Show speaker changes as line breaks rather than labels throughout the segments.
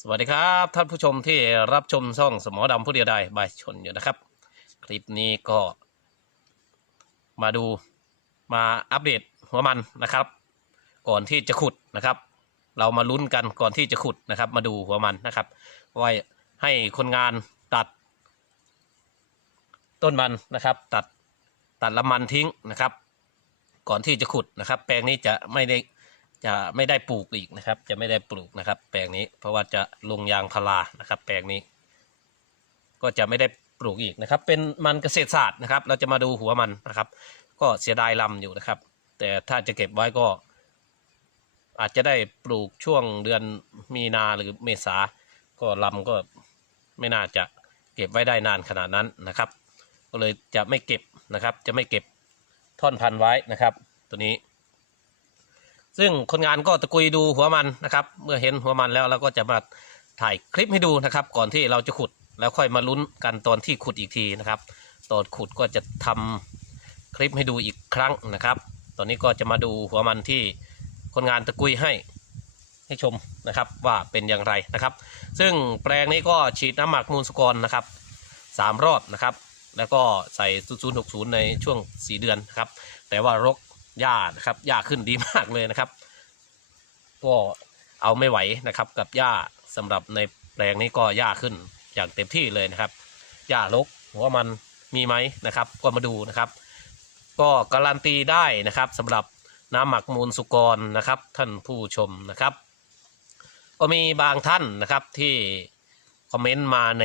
สวัสดีครับท่านผู้ชมที่รับชมช่องสมอดำผู้เดียวได้บายชนอยู่นะครับ คลิปนี้ก็มาดูมาอัปเดตหัวมันนะครับ ก่อนที่จะขุดนะครับ เรามาลุ้นกันก่อนที่จะขุดนะครับ มาดูหัวมันนะครับไว้ให้คนงานตัด ต้นมันนะครับ ตัดตัดลำมันทิ้งนะครับ ก่อนที่จะขุดนะครับ แปลงนี้จะไม่ได้ จะไม่ได้ปลูกอีกนะครับ จะไม่ได้ปลูกนะครับ แปลงนี้เพราะว่าจะลงยางพารานะครับ แปลงนี้ ก็จะไม่ได้ปลูกอีกนะครับ เป็นมันเกษตรศาสตร์นะครับ เราจะมาดูหัวมันนะครับ ก็เสียดายลำอยู่นะครับ แต่ถ้าจะเก็บไว้ก็ อาจจะได้ปลูกช่วงเดือนมีนาหรือเมษาก็ลำก็ไม่น่าจะเก็บไว้ได้นานขนาดนั้นนะครับ ก็เลยจะไม่เก็บนะครับ จะไม่เก็บท่อนพันไว้นะครับ ตัวนี้ ซึ่งคนงานก็ตะกุยดูหัวมันนะครับ เมื่อเห็นหัวมันแล้วเราก็จะมาถ่ายคลิปให้ดูนะครับ ก่อนที่เราจะขุดแล้วค่อยมาลุ้นกันตอนที่ขุดอีกทีนะครับ ตอนขุดก็จะทำคลิปให้ดูอีกครั้งนะครับ ตอนนี้ก็จะมาดูหัวมันที่คนงานตะกุยให้ให้ชมนะครับว่าเป็นอย่างไรนะครับ ซึ่งแปลงนี้ก็ฉีดน้ำหมักมูลสกรนะครับสามรอบนะครับ แล้วก็ใส่0060ในช่วง 4 เดือนนครับ แต่ว่ารก หญ้านะครับหญ้าขึ้นดีมากเลยนะครับ ก็เอาไม่ไหวนะครับ กับหญ้าสำหรับในแปลงนี้ก็หญ้าขึ้นอย่างเต็มที่เลยนะครับหญ้ารกหัวมันมีไหมนะครับ ก็มาดูนะครับ ก็การันตีได้นะครับสำหรับน้ำหมักมูลสุกรนะครับ ท่านผู้ชมนะครับ ก็มีบางท่านนะครับที่คอมเมนต์มาใน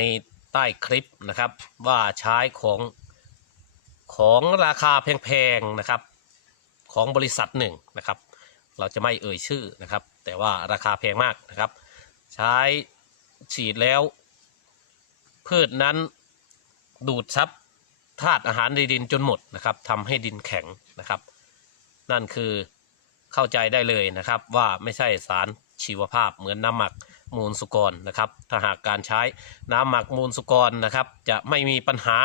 ใต้คลิปนะครับ ว่าใช้ของของราคาแพงๆนะครับ ของบริษัทหนึ่งนะครับ เราจะไม่เอ่ยชื่อนะครับ แต่ว่าราคาแพงมากนะครับ ใช้ฉีดแล้ว พืชนั้นดูดซับธาตุอาหารในดินจนหมดนะครับทำให้ดินแข็งนะครับ นั่นคือเข้าใจได้เลยนะครับว่าไม่ใช่สารชีวภาพเหมือนน้ำหมักมูลสุกรนะครับ ถ้าหากการใช้น้ำหมักมูลสุกรนะครับ จะไม่มีปัญหา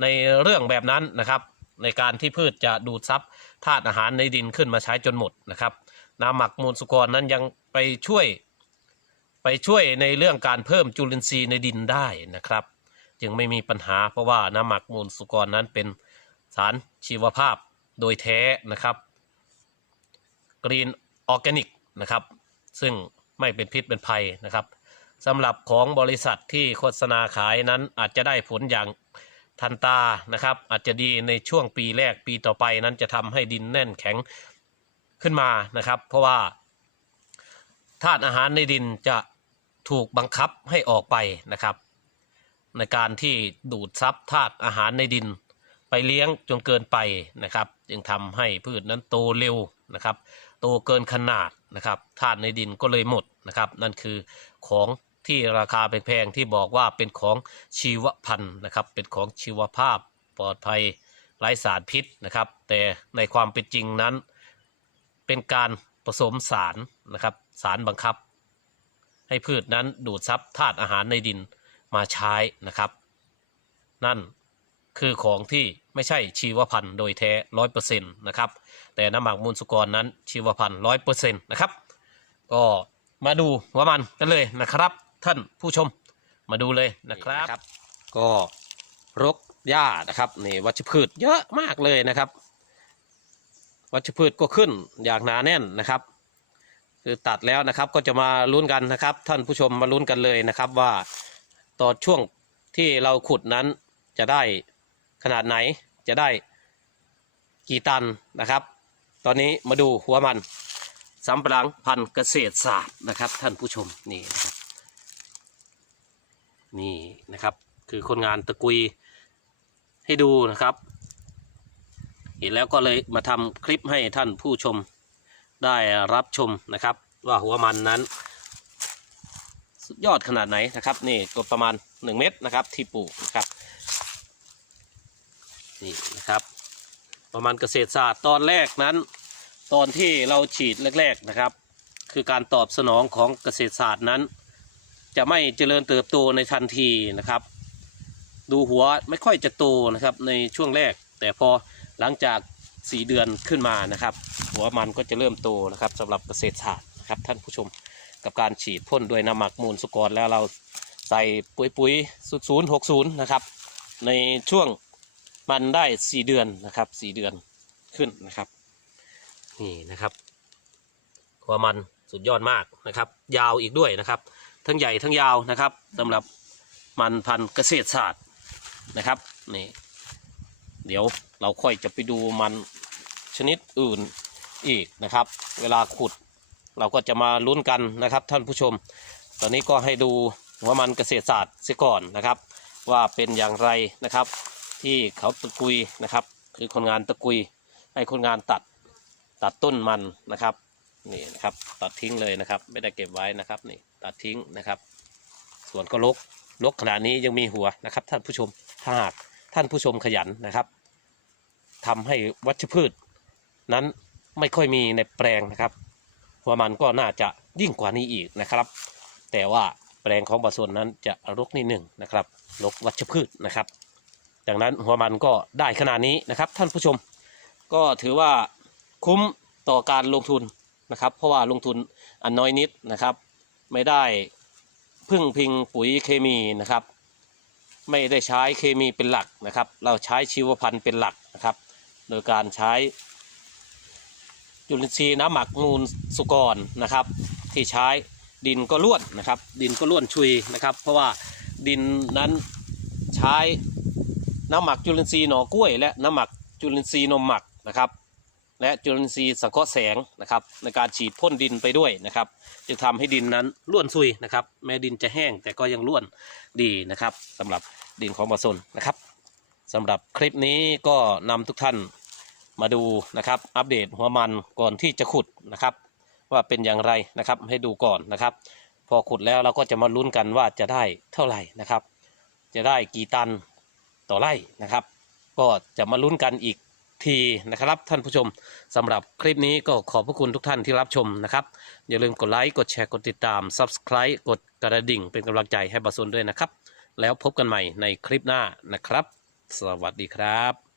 ในเรื่องแบบนั้นนะครับ ในการที่พืชจะดูดซับธาตุอาหารในดินขึ้นมาใช้จนหมดนะครับน้ำหมักมูลสุกรนั้นยังไปช่วย ไปช่วยในเรื่องการเพิ่มจุลินทรีย์ในดินได้นะครับ จึงไม่มีปัญหาเพราะว่าน้ำหมักมูลสุกรนั้นเป็นสารชีวภาพโดยแท้นะครับกรีนออร์แกนิกนะครับ ซึ่งไม่เป็นพิษเป็นภัยนะครับสำหรับของบริษัทที่โฆษณาขายนั้นอาจจะได้ผลอย่าง ทันตานะครับ อาจจะดีในช่วงปีแรกปีต่อไปนั้นจะทำให้ดินแน่นแข็งขึ้นมานะครับ เพราะว่าธาตุอาหารในดินจะถูกบังคับให้ออกไปนะครับ ในการที่ดูดซับธาตุอาหารในดิน ไปเลี้ยงจนเกินไปนะครับ จึงทำให้พืชนั้นโตเร็วนะครับ โตเกินขนาดนะครับธาตุในดินก็เลยหมดนะครับ นั่นคือของ ที่ราคาแพงๆที่บอกว่าเป็นของชีวพันธุ์นะครับ เป็นของชีวภาพปลอดภัยไร้สารพิษนะครับ แต่ในความเป็นจริงนั้น เป็นการผสมสารนะครับ สารบังคับ ให้พืชนั้นดูดซับธาตุอาหารในดินมาใช้นะครับ นั่นคือของที่ไม่ใช่ชีวพันธุ์โดยแท้ร้อยเปอร์เซ็นต์นะครับ แต่น้ำหมักมูลสุกรนั้นชีวพันธุ์ร้อยเปอร์เซ็นต์นะครับ ก็มาดูหัวมันกันเลยนะครับ ท่านผู้ชมมาดูเลยนะครับ ก็รกหญ้านะครับนี่วัชพืชเยอะมากเลยนะครับ วัชพืชก็ขึ้นอย่างหนาแน่นนะครับ คือตัดแล้วนะครับก็จะมาลุ้นกันนะครับ ท่านผู้ชมมาลุ้นกันเลยนะครับว่าตอนช่วงที่เราขุดนั้นจะได้ขนาดไหนจะได้กี่ตันนะครับ ตอนนี้มาดูหัวมันสำปะหลังพันธุ์เกษตรศาสตร์นะครับ ท่านผู้ชมนี่ นี่นะครับ คือคนงานตะกุยให้ดูนะครับ เห็นแล้วก็เลยมาทำคลิปให้ท่านผู้ชมได้รับชมนะครับ ว่าหัวมันนั้น สุดยอดขนาดไหนนะครับ นี่ก็ประมาณ 1 เม็ดนะครับ ที่ปลูกนะครับนี่นะครับ ประมาณเกษตรศาสตร์ตอนแรกนั้น ตอนที่เราฉีดแรก ๆนะครับ คือการตอบสนองของเกษตรศาสตร์นั้น จะไม่เจริญเติบโตในทันทีนะครับ ดูหัวไม่ค่อยจะโตนะครับในช่วงแรก แต่พอหลังจาก 4 เดือนขึ้นมานะครับ หัวมันก็จะเริ่มโตนะครับสำหรับเกษตรศาสตร์นะครับท่านผู้ชมกับการฉีดพ่นด้วยน้ำหมักมูลสุกรแล้วเราใส่ปุ๋ยปุ๋ยศูนย์หกศูนย์นะครับ ในช่วงมันได้สี่เดือนนะครับสี่เดือนขึ้นนะครับนี่นะครับหัวมันสุดยอดมากนะครับ ยาวอีกด้วยนะครับ ทั้งใหญ่ทั้งยาวนะครับสำหรับมันพันธุ์เกษตรศาสตร์นะครับนี่เดี๋ยวเราค่อยจะไปดูมันชนิดอื่นอีกนะครับ เวลาขุดเราก็จะมาลุ้นกันนะครับ ท่านผู้ชม ตอนนี้ก็ให้ดูหัวมันเกษตรศาสตร์เสียก่อนนะครับ ว่าเป็นอย่างไรนะครับ ที่เขาตะกุยนะครับ คือคนงานตะกุยให้คนงานตัดตัดต้นมันนะครับ นี่นะครับ ตัดทิ้งเลยนะครับ ไม่ได้เก็บไว้นะครับนี่ตัดทิ้งนะครับ ส่วนก็ลกลกขนาดนี้ยังมีหัวนะครับ ท่านผู้ชมถ้าหากท่านผู้ชมขยันนะครับทำให้วัชพืช นั้นไม่ค่อยมีในแปลงนะครับหัวมันก็น่าจะยิ่งกว่านี้อีกนะครับ แต่ว่าแปลงของบาโซนนั้นจะรกนิดหนึ่งนะครับรกวัชพืชนะครับดังนั้นหัวมันก็ได้ขนาดนี้นะครับ ท่านผู้ชม ก็ถือว่าคุ้มต่อการลงทุน นะครับ เพราะว่าลงทุนอันน้อยนิดนะครับ ไม่ได้พึ่งพิงปุ๋ยเคมีนะครับ ไม่ได้ใช้เคมีเป็นหลักนะครับ เราใช้ชีวพันธุ์เป็นหลักนะครับ โดยการใช้จุลินทรีย์น้ำหมักมูลสุกรนะครับ ที่ใช้ดินก็ล้วนนะครับ ดินก็ล้วนชุยนะครับ เพราะว่าดินนั้นใช้น้ำหมักจุลินทรีย์หน่อกล้วย และน้ำหมักจุลินทรีย์นมหมักนะครับ และจุลินทรีย์สังเคราะห์แสงนะครับ ในการฉีดพ่นดินไปด้วยนะครับ จะทำให้ดินนั้นล้วนซุยนะครับ แม้ดินจะแห้งแต่ก็ยังล้วนดีนะครับสำหรับดินของบาซนนะครับสำหรับคลิปนี้ก็นำทุกท่านมาดูนะครับ อัปเดตหัวมันก่อนที่จะขุดนะครับ ว่าเป็นอย่างไรนะครับให้ดูก่อนนะครับ พอขุดแล้วเราก็จะมาลุ้นกันว่าจะได้เท่าไหร่นะครับ จะได้กี่ตันต่อไร่นะครับ ก็จะมาลุ้นกันอีก ทีนะครับท่านผู้ชมสำหรับคลิปนี้ก็ขอบพระคุณทุกท่านที่รับชมนะครับ อย่าลืมกดไลค์กดแชร์กดติดตาม Subscribe กดกระดิ่งเป็นกำลังใจให้บาซุนด้วยนะครับ แล้วพบกันใหม่ในคลิปหน้านะครับ สวัสดีครับ